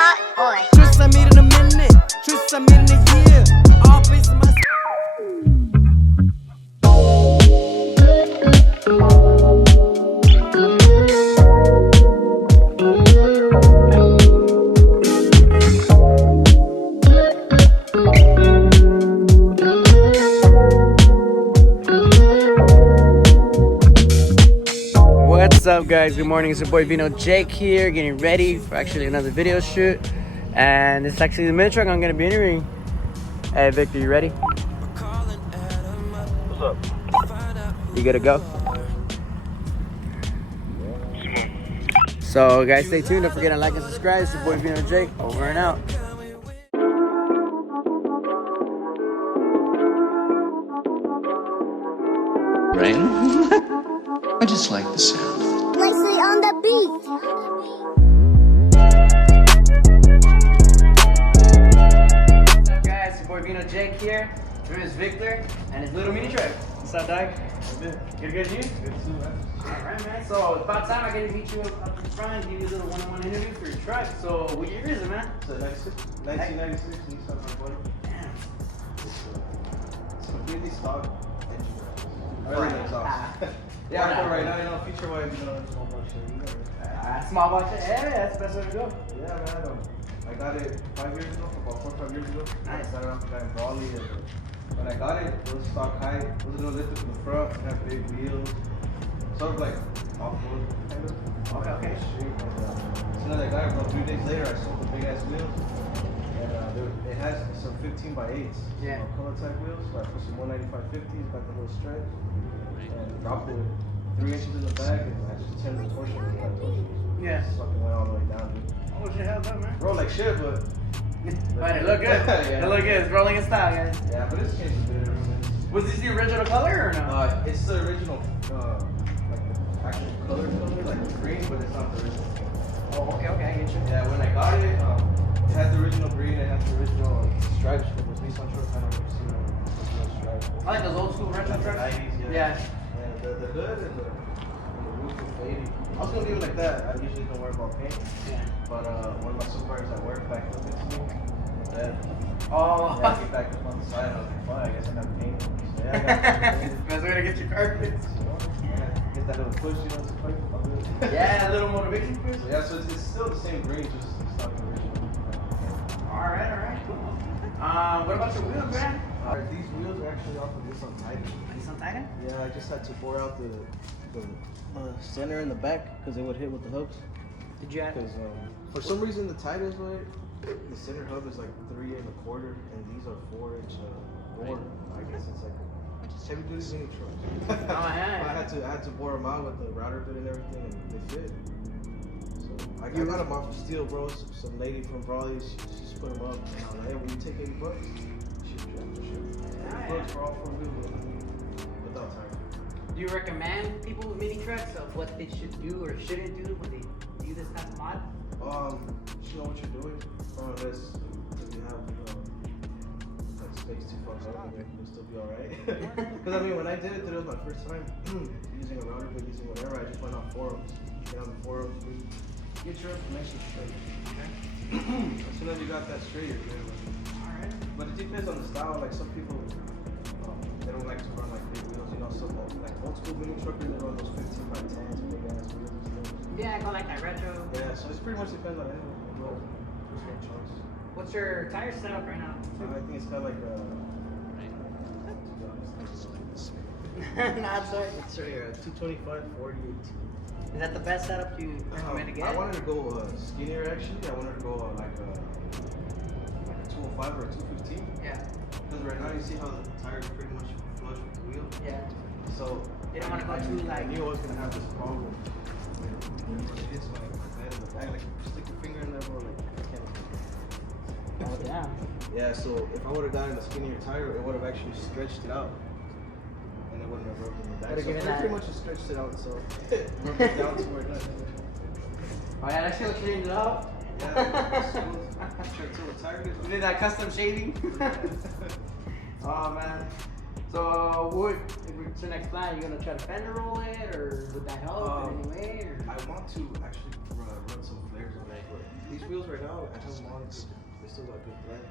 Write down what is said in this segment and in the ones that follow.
Hot boy. Tryst I made in a minute, Tryst I made in a year. All based on my. What's up, guys? Good morning. It's your boy Vino Jake here, getting ready for actually another video shoot. And this is actually the mini truck I'm gonna be interviewing. Hey, Victor, you ready? What's up? You good to go? So, guys, stay tuned. Don't forget to like and subscribe. It's your boy Vino Jake. Over and out. Rain? I just like the sound. Leslie on the beat. What's up, guys? It's your boy Vino Jake here. Here is Victor and his little mini truck. What's up, dog? Good news? Good too, man. Alright, man. So, it's about time I get to meet you up in front and give you a little one-on-one interview for your truck. So, what year is it, man? So 1996 Nissan Navara. Damn. It's completely stock engine. Right. Everything exhaust. Yeah, But no. right now, feature wise, small bunch of Small box. Yeah, that's the best way to go. Yeah, man. I got it 5 years ago, about 4 or 5 years ago. Nice. I started off driving Brawley, and when I got it, it was stock height. It was a little lifted from the front. It had big wheels, sort of like off-road kind of. Okay. Street. And, as soon as I got it, about 3 days later, I sold the big ass wheels. And it has some 15 by 8s. Yeah. Color type wheels. So I put some 195 50s, got the little stretch, and dropped it 3 inches in the back, and I just turned the torsion. Yeah. Fucking went all the way down, dude. Oh, shit, how's that, man? Roll like shit, but But it look good. Yeah. It look good. It's rolling in style, guys. yeah, but it's changed a bit ever since. Was this the original color or no? It's the original, like the actual color, like the green, but it's not the original. Oh, okay, I get you. Yeah, when I got it, it had the original green, it had the original stripes from those Nissan trucks. I don't know if you've seen them. Those stripes. I like those old school retro Like the trucks. 90s, Yeah. And the hood and the roof was faded. I was gonna leave it like that. I usually don't worry about paint. Yeah. But one of my supervisors at work backed up into me. That Oh. yeah, he backed up on the side. I was like, fine, I guess I got paint. So yeah, I got paint. Best way to get your carpets. Get that little push, it's like, I'll do it. Yeah, a little motivation push. So yeah, so it's still the same green, just it's not the original. Alright, cool. What about your wheels, man? These wheels are actually off of this on Titan. Is some Titan? Yeah, I just had to bore out the center in the back because it would hit with the hooks. Did you have? Because for some reason the Titans, right, the center hub is like 3 1/4, and these are 4-inch bore. I guess it's like heavy duty mini trucks. Oh, yeah. I had to bore them out with the router bit and everything, and they fit. So I got them off of steel, bro. Some lady from Brawley, she just put them up. And I was like, hey, will you take $80? Shit, for sure. $80 for all 4 wheels without tires. Do you recommend people with mini trucks of what they should do or shouldn't do when they do this type of mod? You know what you're doing, unless you have that space to fuck up, and you'll still be alright. Because I mean, when I did it, it was my first time using a router, but using whatever. I just went on forums, get on the forums, get your information straight. Okay. As soon as you got that straight, you're good. Alright. But it depends on the style. Like some people, they don't like to run like big wheels. You know, some like old school mini truckers, they run those 15 by 10s, big ass wheels and stuff. Yeah, I go like that retro. Yeah, so it's pretty much depends on anyone. Personal choice. What's your tire setup right now? I think it's got like Not sorry. it's right here, 225 40 18. Is that the best setup you recommend to get? I wanted to go skinnier actually. I wanted to go like a 205 or a 215. Yeah. Because right now you see how the tires are pretty much flush with the wheel. Yeah. So You don't want to go too I like. knew I was gonna have this problem. It's like bad in the back, like stick your finger in there, bro. Like I can't. Oh damn. Yeah, so if I would have gotten a skinnier tire, it would have actually stretched it out. And it wouldn't have rubbed in the back. Would've So given pretty that- much just stretched it out, so rubbed it down to where it does. Oh yeah, that shit cleaned it up. Yeah, check till the tire gets You did that custom shading? Oh man. So what's your next plan? You gonna try to fender roll it, or would that help in any way? Or? I want to actually run some flares on it, but these wheels right now, I have them on because they still got good thread.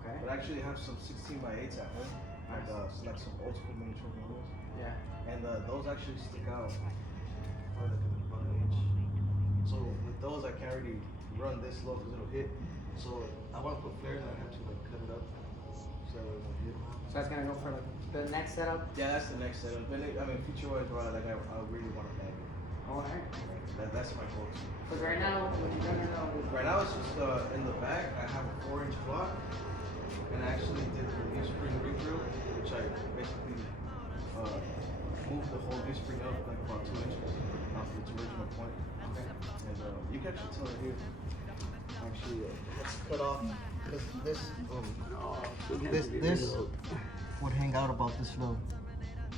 Okay. But I actually have some 16x8s at home. And like some old school mini truck models. Yeah. And those actually stick out probably like about an inch. So with those, I can't really run this low because it'll hit. So I want to put flares and I have to like cut it up so it won't hit. So that's gonna go for like the next setup. Yeah, that's the next setup. But I mean, feature-wise, like I really want to bag it. Alright. That's my goal. Because right now, what you're running on is Right now, it's just in the back. I have a 4-inch block, and I actually did the new spring re-drill, which I basically moved the whole new spring up like about 2 inches off its original point. okay. And you can actually tell it here. Actually, it's cut off because this would hang out about this low.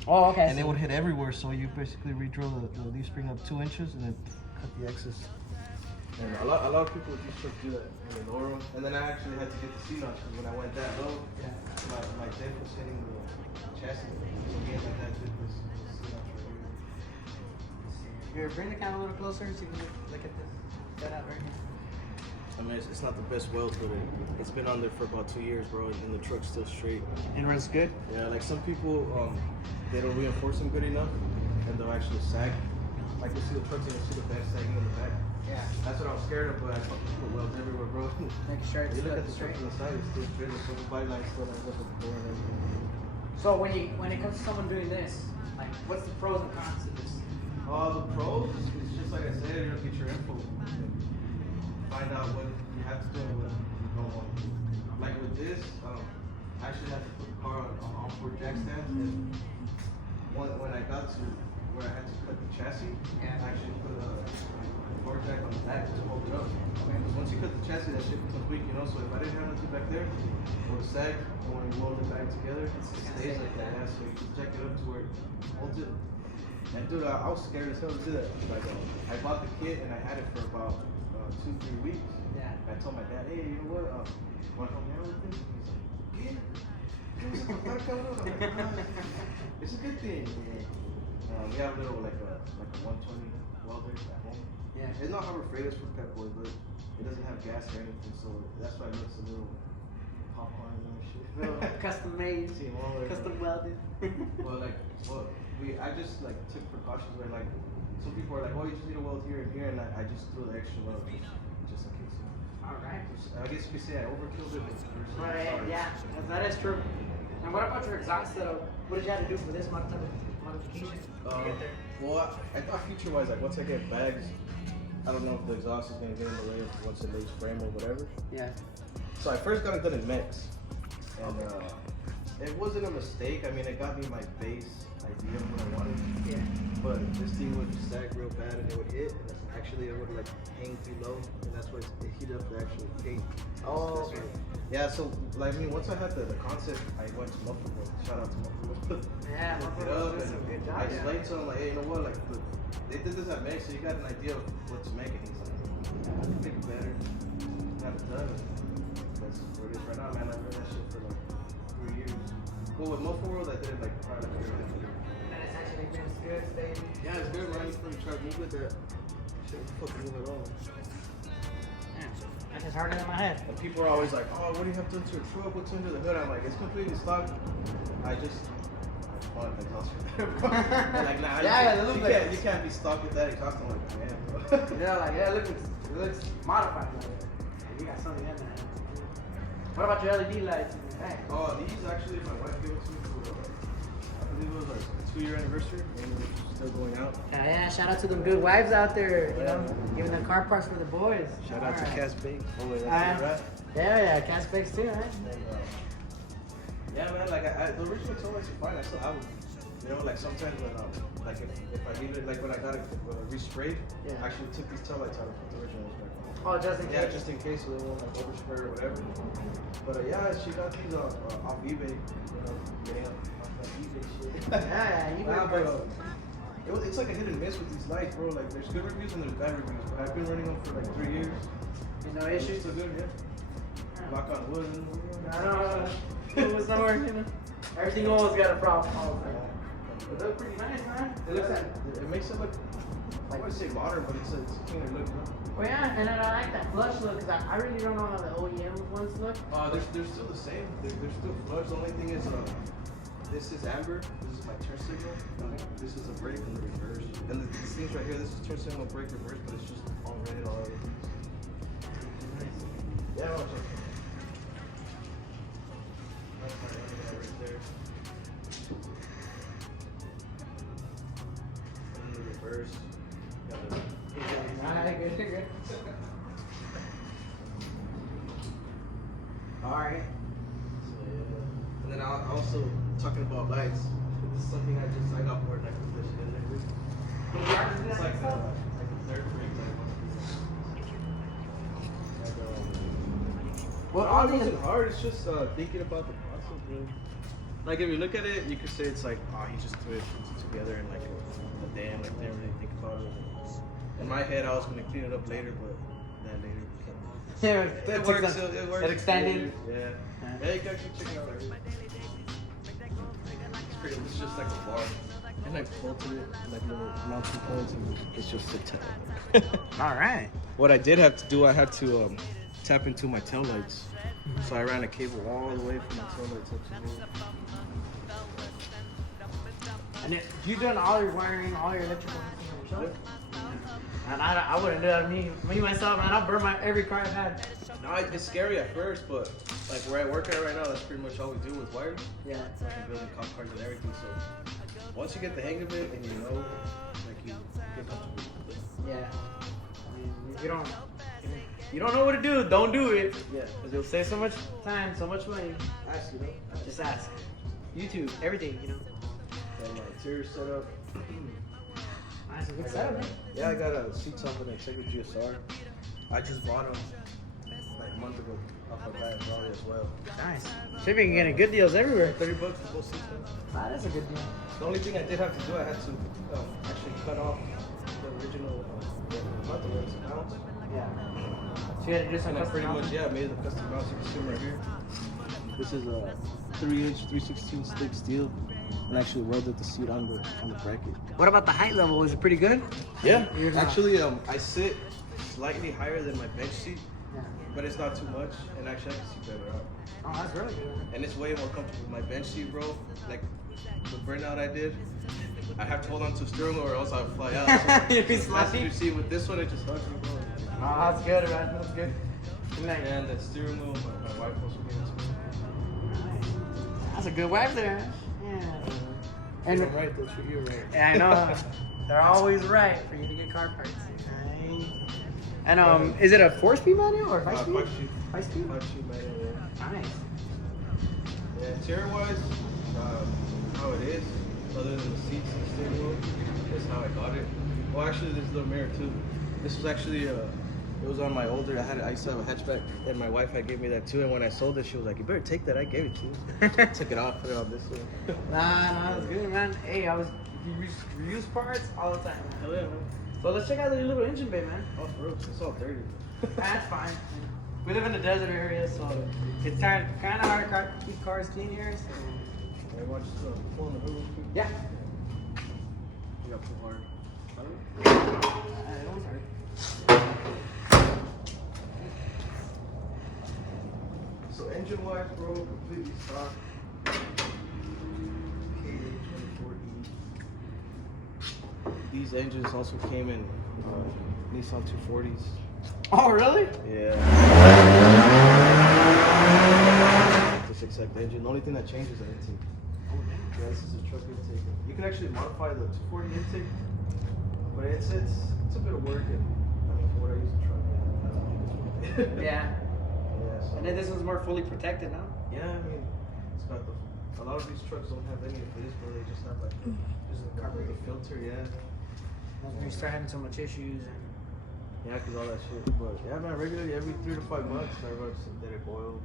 Oh, okay. And it would hit everywhere, so you basically re-drill the leaf spring up 2 inches and then cut the excess. And a lot of people with these trucks do that when they lower them. And then I actually had to get the C-notch because when I went that low, my dent was hitting the chassis. So me and my dad did this C-notch right here. Here, bring the camera a little closer so you can look at this setup right here. I mean, it's not the best weld, but it's been on there for about 2 years, bro, and the truck's still straight. And runs good? Yeah, like some people, they don't reinforce them good enough, and they'll actually sag. Like you see the trucks and you see the bed sagging in the back. Yeah. That's what I was scared of, but I fucking put welds everywhere, bro. Making sure it's You look at the straight. truck on the side, it's still straight. The fucking body line still lines up with the door and everything. So when it comes to someone doing this, like what's the pros and cons of this? The pros is just like I said, you'll get your info and find out what you have to do and what you don't want to do. Like with this, I actually had to put the car on 4 jack stands, and when I got to where I had to cut the chassis, I actually put a 4 jack on the back to hold it up. Because once you cut the chassis, that shit becomes weak, you know. So if I didn't have nothing back there, it would sag. And when you roll it back together, it stays like that. Yeah, so you can jack it up to where it holds it. And dude, I was scared as hell to do that. Like, I bought the kit and I had it for about 2-3 weeks. Yeah. I told my dad, hey, you know what? Want to help me out with this? He's like, ¿qué? ¿Qué vas a comprar, cabrón? I'm like, "Ah, it's a good thing. We have a little like a 120 welder at home. Yeah. It's not Harbor Freighter's for Pep Boy, but it doesn't have gas or anything, so that's why it looks a little popcorn and shit. Little custom made, See, one way, custom welded. I just like took precautions where like some people are like, oh, you just need to weld here and here, and I just threw the extra weld just in case. Alright. I guess you could say I overkilled it. But Right, yeah, that is true. And what about your exhaust setup? What did you have to do for this modification to get there? Well, I thought feature-wise, like once I get bags, I don't know if the exhaust is gonna get in the way once it lays frame or whatever. Yeah. So I first got it done in Mex, and it wasn't a mistake. I mean, it got me my base idea of what I wanted. Yeah. But this thing would sag real bad and it would hit, and actually it would like hang below, and that's why it heated up the actual paint. Oh, okay. Yeah, so like I mean, once I had the concept, I went to Muffalo. Shout out to Muffalo. Yeah, Looked it Muffalo up, does and a good job, I yeah. explained to him like, hey, you know what? Like they did this at Mex, so you got an idea of what to make, and he's like, I can make it better. Got it done. That's where it is right now, man. I learned that shit for like 3 years. Well, with Muffalo World, I did it like probably like a year. And it's actually been good, baby. Yeah, it's good, man. You can try to move it there. Shit, fucking move it all. That's just harder than my head. And people are always like, oh, what do you have done to your truck? What's under the hood? I'm like, it's completely stock. I just bought an exhaust for there, bro. They're like, nah, you can't be stock with that exhaust. I'm like, man, bro. Yeah, like, yeah, it looks modified. Like, you got something in there. What about your LED lights? Hey. Oh, these actually, my wife gave it to me for, I believe it was like a 2-year anniversary. And it's still going out. Yeah, shout out to them good wives out there, you know, giving them car parts for the boys. Shout out to Alright. Cass Bake. Oh, wait, Alright. that's right. Yeah, Cass Bakes too, right? And, yeah, man, like the original tool is fine. I still have them. You know, like sometimes when like if I leave it, like when I got it resprayed, Yeah. I actually took these tail lights out and put the originals back on. Oh, just in Yeah, case. just in case they won't like overspray or whatever. But yeah, she got these off eBay. You know, getting off that eBay shit. Yeah, you Nah, were but it's like a hit and miss with these lights, bro. Like there's good reviews and there's bad reviews. But I've been running them for like 3 years. no It's issues. still good, yeah. Knock on wood. I don't know. It was somewhere, you know. Everything almost got a problem. All the time. It looks pretty nice, man. It looks like It makes it look I wouldn't say modern, but it's a cleaner look, bro. Oh yeah, and then I like that flush look because I really don't know how the OEM ones look. They're still the same. They're still flush. The only thing is, this is amber. This is my turn signal. This is a brake and the reverse. And these things right here, this is turn signal, brake, reverse, but it's just all red, all other things. Yeah, I'll check. That's my right there. And the reverse. Alright, good. Alright. So yeah. And then I also talking about lights. This is something I got more night vision in there. It's like a third grade type one. Well, All these isn't hard. It's just thinking about the process, bro. Like if you look at it, you could say it's like, oh, he just threw it together in like a day and like didn't really think about it. In my head, I was gonna clean it up later, but that later became. Yeah, It works. It works. It extended. Yeah. Yeah, you can actually check it out. Right here. It's just like a bar. And I bolted it like little mounting points, and it's just a tap. Alright. What I did have to do, I had to tap into my tail lights. So I ran a cable all the way from my tail lights up to here. And you done all your wiring, all your electrical yourself? And I wouldn't do that. Me myself, man, I'll burn every car I've had. No, it's scary at first, but like where I work at right now, that's pretty much all we do with wires. Yeah. Like building cop cars and everything. So once you get the hang of it and you know, like you get comfortable. Yeah. I mean, if you don't know what to do, don't do it. Yeah. Because you'll save so much time, so much money. Ask, you know. Just ask. YouTube, everything, you know. And my interior setup. Nice, a good setup, man. Yeah, I got a seats off an Integra GSR. I just bought them like a month ago off my bad Raleigh as well. Nice. Shipping, getting good deals everywhere. $30 for both seats. That is a good deal. The only thing I did have to do, I had to actually cut off the original not the ones mounts. Yeah. So you had to do some And I custom pretty mounts? much, yeah, made the custom mounts. You can see them right here. This is a 3-inch, 3/16 thick steel, and actually welded the seat on the bracket. What about the height level? Is it pretty good? Yeah, You're not- actually, I sit slightly higher than my bench seat, Yeah. but it's not too much, and actually I can see better out. Oh, that's really good. And it's way more comfortable. My bench seat, bro, like the burnout I did, I have to hold on to the steering wheel or else I'll fly out. You'd be So sloppy. you see with this one, it just hugs me, bro. Oh, that's good, man. That's good. Good night. And that steering wheel, my wife also gave it to me. That's a good wife there. Yeah. And I'm right, that's for you, right? yeah, I know. They're always right for you to get car parts. Right? And is it a 4-speed manual or 5-speed? 5-speed. 5-speed? 5-speed manual, yeah. Nice. Yeah, interior-wise, how it is, other than the seats and the steering wheel, is how I got it. Well, actually, there's a little mirror too. This was actually, it was on my older, I used to have a hatchback, and my wife had gave me that too, and when I sold it, she was like, you better take that, I gave it to you. Took it off, put it on this one. Nah, that's good, man. Hey, you reuse parts all the time, man. Hell yeah, man. So let's check out the little engine bay, man. Oh, for real, it's all dirty. That's fine. We live in a desert area, so it's kind of hard to keep cars clean here. So. Hey, watch this, pull on the hood real quick. Yeah. You got too hard. So engine-wise, bro, completely stock. K2040. These engines also came in Nissan 240s. Oh, really? Yeah. This exact engine. The only thing that changes is the intake. Yeah, this is a truck intake. You can actually modify the 240 intake, but it's a bit of work. And I mean, for what I use the truck, I don't think it's worth it. Yeah. Yeah, so. And then this one's more fully protected now. Yeah, I mean, it's got the. A lot of these trucks don't have any of this, but they just have like the filter, yeah. When you start having so much issues. Yeah, cause all that shit. But yeah, man, regularly every 3 to 5 months, I run synthetic oil,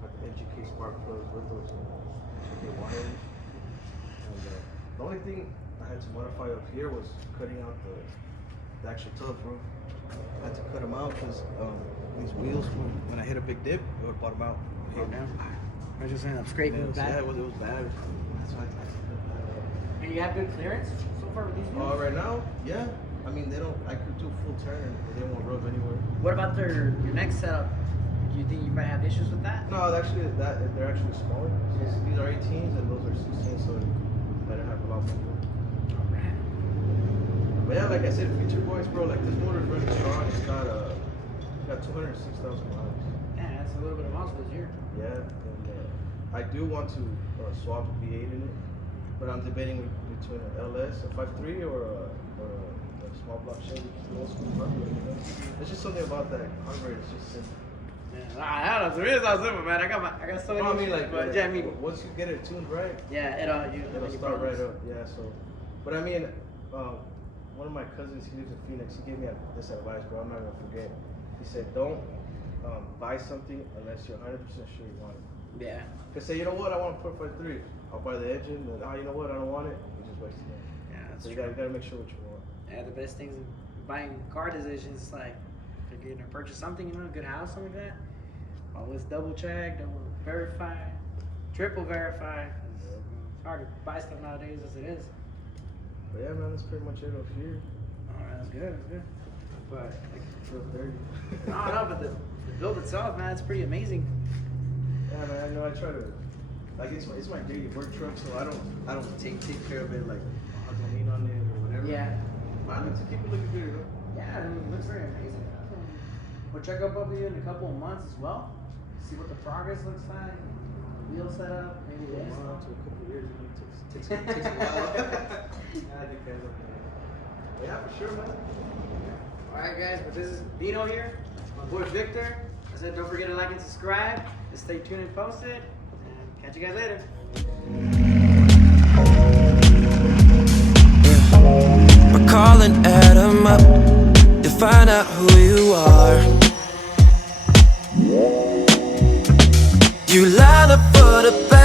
got the NGK spark plugs with those NGK wires. And the only thing I had to modify up here was cutting out the actual tubs, bro. I had to cut them out because these wheels, when I hit a big dip, it would bottom out. Oh, damn. I was just saying, I'm scraping Yeah, it back. it was bad. That's why I had to cut that out. And you have good clearance so far with these wheels? Right now, yeah. I mean, they don't. I could do a full turn, but they won't rub anywhere. What about your next setup? Do you think you might have issues with that? No, actually, they're actually smaller. These are 18s and those are 16s, so I don't have a lot more. Alright. But yeah, like I said, Feature Boys, bro. Like this motor's running strong. It's got 206,000 miles. Yeah, that's a little bit of muscle this year. Yeah, and I do want to swap a V8 in it, but I'm debating between an LS, a 5.3, or a small block Chevy, the old school carburetor. You know? There's just something about that carburetor. It's just simple. Yeah, I don't know. It is not simple, man. I got so many. No, I mean, like, but yeah, I mean, once you get it tuned right, yeah, it'll start right up. Yeah, so, but I mean, one of my cousins, he lives in Phoenix. He gave me this advice, bro. I'm not gonna forget. He said, don't buy something unless you're 100% sure you want it. Yeah. Cause say, you know what, I want a 4.3. I'll buy the engine, and you know what, I don't want it. You just waste it. Yeah, that's So you true. gotta make sure what you want. Yeah, the best things in buying car decisions is like if you're gonna purchase something, you know, a good house, something like that. Always double check, double verify, triple verify. It's hard to buy stuff nowadays as it is. But yeah, man, that's pretty much it up here. Alright, that's good, that's good. But Feels dirty. no, but the build itself, man, it's pretty amazing. Yeah, man, I know. I try to, like, it's my daily work truck, so I don't take care of it like I don't lean on it or whatever. Yeah. But I like to keep it looking good, you know. Yeah, I mean, it looks very amazing. We'll check up with you in a couple of months as well. See what the progress looks like. Wheel setup, maybe A this. while to a couple years, you know, takes a while. Yeah, it depends on the. Yeah, for sure, man. Alright guys, but this is Vino here. My boy Victor. I said don't forget to like and subscribe. And stay tuned and posted. And catch you guys later. We're calling Adam up to find out who you are. You line up for the best.